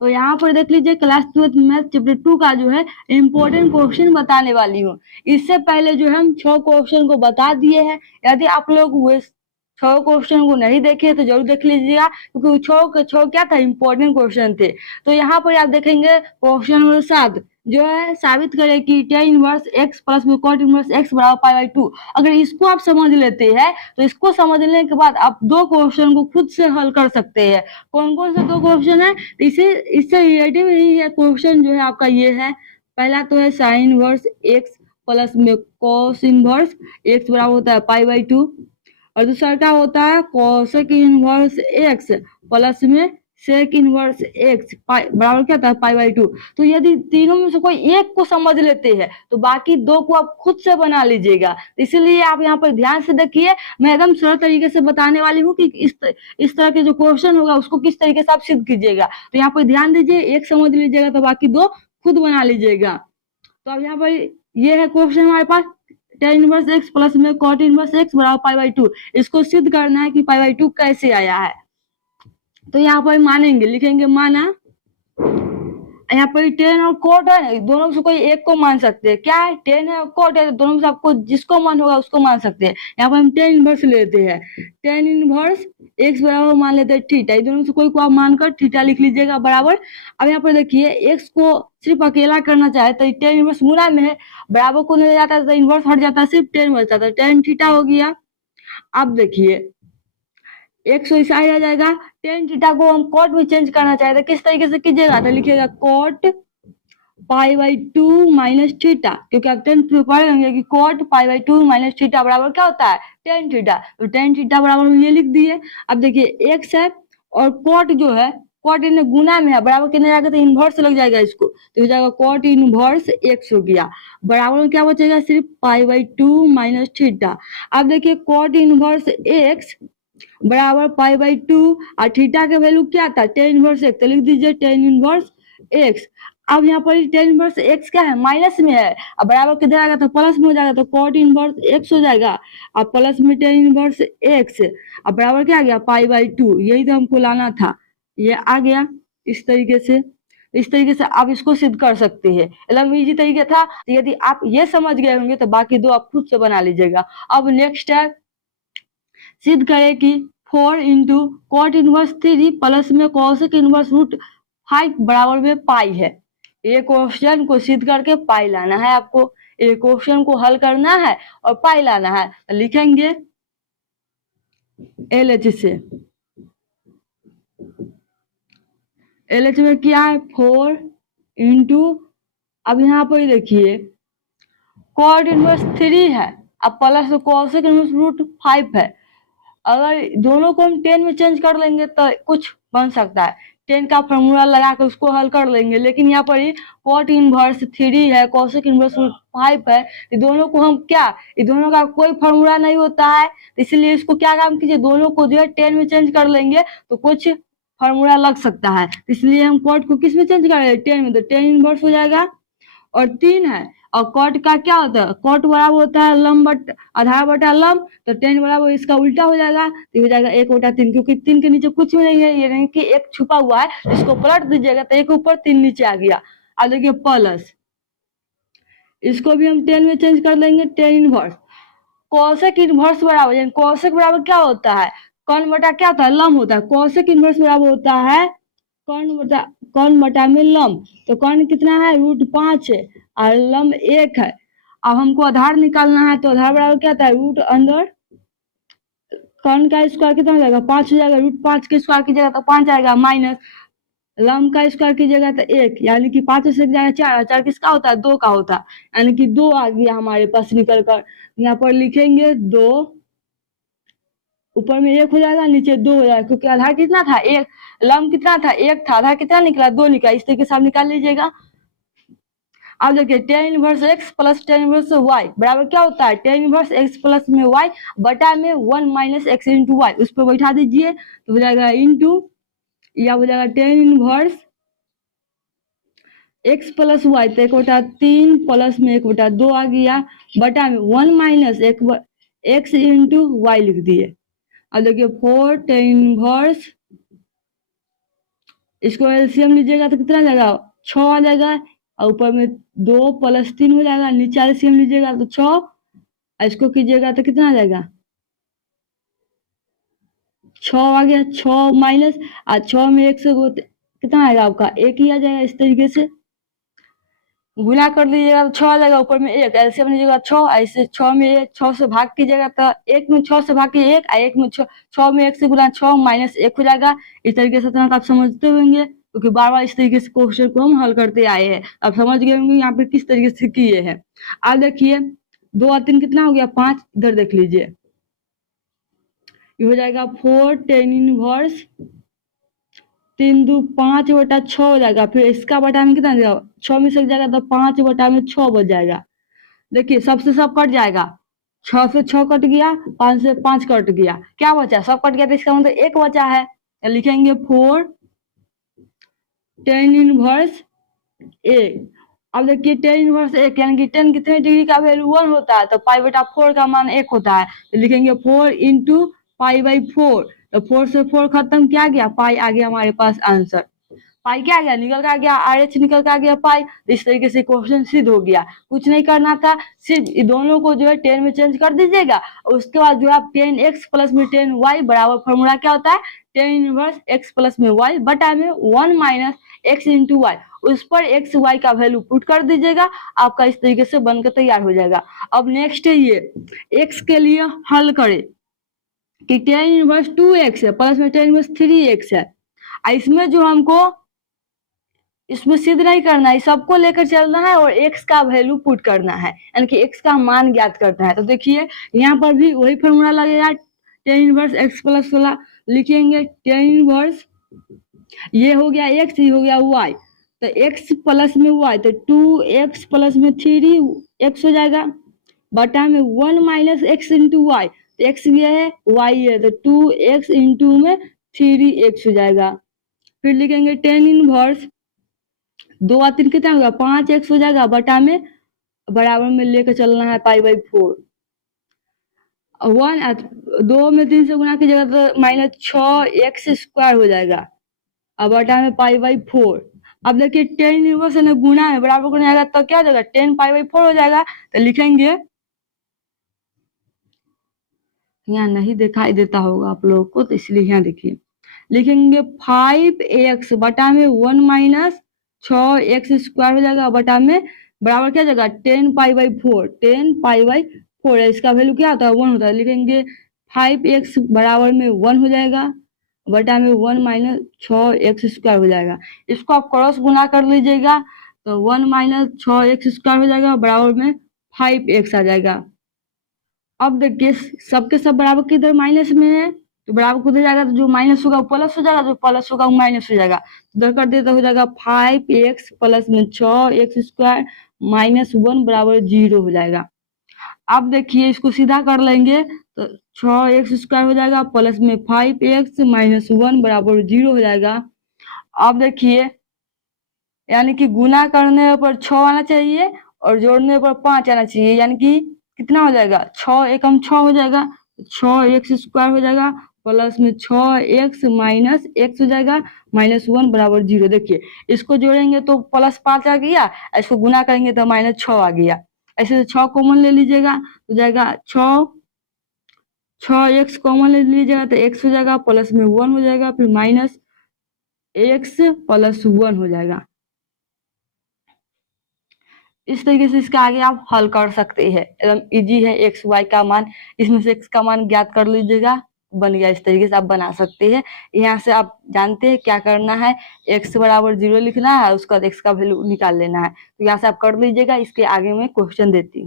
तो यहाँ पर देख लीजिए क्लास 12 मैथ चैप्टर 2 का जो है इम्पोर्टेंट क्वेश्चन बताने वाली हूँ। इससे पहले जो है हम 6 क्वेश्चन को बता दिए हैं। यदि आप लोग वो 6 क्वेश्चन को नहीं देखे तो जरूर देख लीजिएगा, क्योंकि 6 क्या था, इम्पोर्टेंट क्वेश्चन थे। तो यहाँ पर आप देखेंगे क्वेश्चन नंबर 7 जो है साबित करें कि tan इनवर्स x प्लस में cot इनवर्स x बराबर पाई बाई 2। अगर इसको आप समझ लेते हैं तो इसको समझने के बाद आप 2 क्वेश्चन को खुद से हल कर सकते हैं। कौन कौन से 2 क्वेश्चन है, इससे रिलेटिव ही है क्वेश्चन जो है आपका ये है। पहला तो है साइन इनवर्स x प्लस में cos इनवर्स x बराबर होता है पाई बाई 2, और दूसरा क्या होता है कोसेक इनवर्स x प्लस में सेक इनवर्स x बराबर क्या होता है पाई बाई 2। तो यदि तीनों में से कोई एक को समझ लेते हैं तो बाकी 2 को आप खुद से बना लीजिएगा। इसलिए आप यहाँ पर ध्यान से देखिए, मैं एकदम सरल तरीके से बताने वाली हूँ कि इस तरह के जो क्वेश्चन होगा उसको किस तरीके से आप सिद्ध कीजिएगा। तो यहाँ पर ध्यान दीजिए, एक समझ लीजिएगा तो बाकी 2 खुद बना लीजिएगा। तो अब यहाँ पर ये है क्वेश्चन हमारे पास, tan इनवर्स x प्लस में cot इनवर्स x बराबर पाई बाई 2। इसको सिद्ध करना है कि पाई बाई 2 कैसे आया है। तो यहाँ पर मानेंगे, लिखेंगे माना। यहाँ पर tan और cot है, दोनों में से कोई एक को मान सकते हैं। क्या है, tan है और cot है, तो दोनों में से आपको जिसको मन होगा उसको मान सकते हैं। यहाँ पर हम tan इनवर्स लेते हैं, tan इनवर्स x बराबर मान लेते हैं थीटा। दोनों में से कोई को आप मानकर थीटा लिख लीजिएगा बराबर। अब यहाँ पर देखिए x को सिर्फ अकेला करना चाहे तो tan इनवर्स गुणा में है, बराबर को नहीं जाता तो इनवर्स हट जाता है, सिर्फ tan बचता है, tan थीटा हो गया। अब देखिए x वैसा आ जाएगा, tan थीटा को हम cot में चेंज करना चाहे तो किस तरीके से कीजिएगा, तो लिखिएगा cot pi by 2 minus theta, क्योंकि आप 10th में पढ़े होंगे कि cot pi by 2 minus theta बराबर क्या होता है, tan थीटा। तो tan थीटा बराबर ये लिख दिए। अब देखिए x है और cot जो है, cot इन्हें गुना में है, बराबर कितने जाएगा तो इनवर्स लग जाएगा इसको, तो हो जाएगा cot इनवर्स x हो गया। बराबर में क्या बचेगा, सिर्फ पाई बाई 2 माइनस थीटा। अब देखिए cot इनवर्स x बराबर पाई बाई 2 और थीटा के वैल्यू क्या था, tan इनवर्स x, तो लिख दीजिए tan इनवर्स x। अब यहाँ पर tan इनवर्स x क्या है, माइनस में है, अब बराबर किधर आएगा तो प्लस में हो जाएगा, तो cot इनवर्स x हो जाएगा, अब प्लस में tan इनवर्स x, अब बराबर क्या आ गया पाई बाई 2। यही तो हमको लाना था, ये आ गया। इस तरीके से आप इसको सिद्ध कर सकते हैं, एकदम इजी तरीके था। तो यदि आप ये समझ गए होंगे तो बाकी 2 आप खुद से बना लीजिएगा। अब नेक्स्ट है, सिद्ध करें कि 4 इंटू कॉट इनवर्स 3 प्लस में कोसेक इनवर्स रूट 5 बराबर में पाई है। ये क्वेश्चन को सिद्ध करके पाई लाना है आपको, ये क्वेश्चन को हल करना है और पाई लाना है। लिखेंगे LH से, LH में क्या है 4 इंटू, अब यहाँ पर देखिए कॉट इनवर्स 3 है, अब प्लस कोसेक इनवर्स रूट 5 है। अगर दोनों को हम 10 में चेंज कर लेंगे तो कुछ बन सकता है, 10 का फॉर्मूला लगा कर उसको हल कर लेंगे। लेकिन यहाँ पर कॉट इनवर्स 3 है, कोसेक इनवर्स 5 है, ये दोनों को हम क्या, ये दोनों का कोई फॉर्मूला नहीं होता है, इसलिए इसको क्या काम कीजिए, दोनों को जो है 10 में चेंज कर लेंगे तो कुछ फॉर्मूला लग सकता है। इसलिए हम कॉट को किस में चेंज कर रहे हैं, 10 में, तो 10 इनवर्स हो जाएगा। और 3 है, और कॉट का क्या होता है, कॉट बराबर होता है लंब बट आधार बटा लंब, तो 10 बराबर इसका उल्टा हो जाएगा, तो हो जाएगा 1 बटा 3, क्योंकि 3 के नीचे कुछ भी नहीं है, ये नहीं कि 1 छुपा हुआ है, इसको पलट दीजिएगा तो 1 ऊपर 3 नीचे आ गया। अब देखिए प्लस, इसको भी हम 10 में चेंज कर लेंगे, 10 इनवर्स कोसेक इनवर्स बराबर, यानी कोसेक बराबर क्या होता है, कौन बटा क्या होता है, लंब होता है। कोसेक इनवर्स बराबर होता है कौन बटा में लंब, तो कौन कितना है रूट 5 है और लंब 1 है। अब हमको आधार निकालना है, तो आधार बराबर क्या होता है रूट अंदर कौन का स्क्वायर कितना हो जाएगा 5 हो जाएगा, रूट 5 के स्क्वायर की जगह तो 5 आएगा, माइनस लंब का स्क्वायर की जगह तो 1, यानी कि 5 से जाएगा 4, 4 किसका होता है 2 का होता है, यानी कि 2 आ गया हमारे पास निकल कर। यहाँ पर लिखेंगे 2, ऊपर में 1 हो जाएगा, नीचे 2 हो जाएगा, क्योंकि आधार कितना था 1, लंब कितना था 1 था, आधार कितना निकला 2 निकला, इस तरीके से आप निकाल लीजिएगा। अब देखिए tan inverse x plus tan inverse y बराबर क्या होता है, tan इनवर्स x प्लस में y बटा में 1 माइनस x इंटू वाई, उस पर बैठा दीजिए तो हो जाएगा इंटू, या हो जाएगा tan inverse x plus y, तो 1 बटा 3 प्लस में 1 बटा 2 आ गया, बटा में 1 माइनस x इंटू वाई लिख दिए। अब देखिए 4 tan इनवर्स इसको एलसीएम लीजिएगा तो कितना जाएगा, 6 आ जाएगा, और ऊपर में 2 + 3 हो जाएगा, नीचे एलसीएम लीजिएगा तो 6, और इसको कीजिएगा तो कितना आ जाएगा, 6 आ गया, 6 माइनस, और 6 में 1 से कितना आएगा आपका, 1 ही आ जाएगा। इस तरीके से गुना कर लीजिएगा तो 6 आ जाएगा, ऊपर में 1, एलसीएम लीजिएगा 6, ऐसे 6 में 6 से भाग कीजिएगा तो 1 में 6 से भाग के 1, और 1 में 6 में 1 से गुना 6 माइनस 1 हो जाएगा। इस तरीके से आप समझते होंगे, क्योंकि बार बार इस तरीके से क्वेश्चन को हम हल करते आए हैं। आप समझ गए होंगे यहाँ पे किस तरीके से किए हैं। अब देखिए 2 और 3 कितना हो गया, 5, इधर देख लीजिए, ये हो जाएगा 4 tan इनवर्स 3 2 5/6 हो जाएगा। फिर इसका बटा में कितना जाएगा, 6 में से जाएगा तो 5/6 बच जाएगा। देखिए सबसे सब कट जाएगा, 6 से 6 कट गया, 5 से 5 कट गया, क्या बचा, सब कट गया, तो इसका मतलब 1 बचा है। तो लिखेंगे 4 tan इनवर्स 1। अब देखिए tan इनवर्स 1 यानी कि tan कितने डिग्री का वैल्यू 1 होता है, तो π/4 का मान 1 होता है। तो लिखेंगे 4 × π/4, तो 4 से 4 खत्म, क्या गया, पाई आ गया हमारे पास आंसर। पाई क्या आ गया, निकल का आ गया, RH निकल का आ गया पाई। तो इस तरीके से क्वेश्चन सिद्ध हो गया। कुछ नहीं करना था, सिर्फ दोनों को जो है 10 में चेंज कर दीजिएगा, और उसके बाद जो है आप 10x + में 10y बराबर फॉर्मूला क्या होता है, tan इनवर्स x + में y बटा में 1 - x × y, उस पर x y का वैल्यू पुट कर दीजिएगा, आपका इस तरीके से बनकर तैयार हो जाएगा। अब नेक्स्ट है ये x के लिए हल करें कि tan इनवर्स 2x है प्लस में tan इनवर्स 3x है। इसमें जो हमको इसमें सिद्ध नहीं करना है, सबको लेकर चलना है और x का वैल्यू पुट करना है, यानी कि x का मान ज्ञात करना है। तो देखिए यहाँ पर भी वही फॉर्मूला लगेगा, tan इनवर्स x + वाला लिखेंगे, tan इनवर्स ये हो गया x, ये हो गया y, तो x + में y, तो 2x + में 3x हो जाएगा, बटा में 1 - x × y, तो x ये है y है, तो 2x × में 3x हो जाएगा। फिर लिखेंगे tan इनवर्स 2 और 3 कितना होगा, 5x हो जाएगा, बटा में बराबर में लेकर चलना है π/4। 2 में 3 से गुना कीजिएगा तो -6x² हो जाएगा, अब बटा में π/4। अब देखिए tan इनवर्स ने गुना है, बराबर गुना आएगा तो क्या हो जाएगा, 10 π/4 हो जाएगा। तो लिखेंगे, यहाँ नहीं दिखाई देता होगा आप लोगों को, तो इसलिए यहाँ देखिए लिखेंगे 5x बटा में 1 - 6x² हो जाएगा, बटा में बराबर क्या जाएगा 10 π/4, 10 π/4 है, इसका वैल्यू क्या होता है, 1 होता है। लिखेंगे 5x बराबर में 1 हो जाएगा, बटा में 1 - 6x² हो जाएगा। इसको आप क्रॉस गुना कर लीजिएगा, तो 1 - 6x² हो जाएगा, बराबर में 5x आ जाएगा। अब देखिए सबके सब बराबर किधर माइनस में है, तो बराबर को दे जाएगा, तो जो माइनस होगा वो प्लस हो जाएगा, जो प्लस होगा वो माइनस हो जाएगा। इधर कर दे तो हो जाएगा 5x + में 6x² -1 बराबर 0 हो जाएगा। अब देखिए इसको सीधा कर लेंगे, तो 6x² हो जाएगा, प्लस में 5x -1 बराबर 0 हो जाएगा। अब देखिए यानी कि गुना करने पर 6 आना चाहिए और जोड़ने पर 5 आना चाहिए, यानी कि कितना हो जाएगा, 6 एकम 6 हो जाएगा, 6x² हो जाएगा, प्लस में 6x - x हो जाएगा, -1 बराबर 0। देखिए इसको जोड़ेंगे तो +5 आ गया, इसको गुना करेंगे तो -6 आ गया। ऐसे 6 कॉमन ले लीजिएगा, हो जाएगा 6x कॉमन ले लीजिएगा तो x हो जाएगा, प्लस में 1 हो जाएगा, फिर -x + 1 हो जाएगा। इस तरीके से इसके आगे आप हल कर सकते हैं, एकदम इजी है। x y का मान, इसमें से x का मान ज्ञात कर लीजिएगा, बन गया। इस तरीके से आप बना सकते हैं। यहाँ से आप जानते हैं क्या करना है, x बराबर 0 लिखना है, उसके बाद x का वैल्यू निकाल लेना है। तो यहाँ से आप कर लीजिएगा, इसके आगे मैं क्वेश्चन देती हूँ।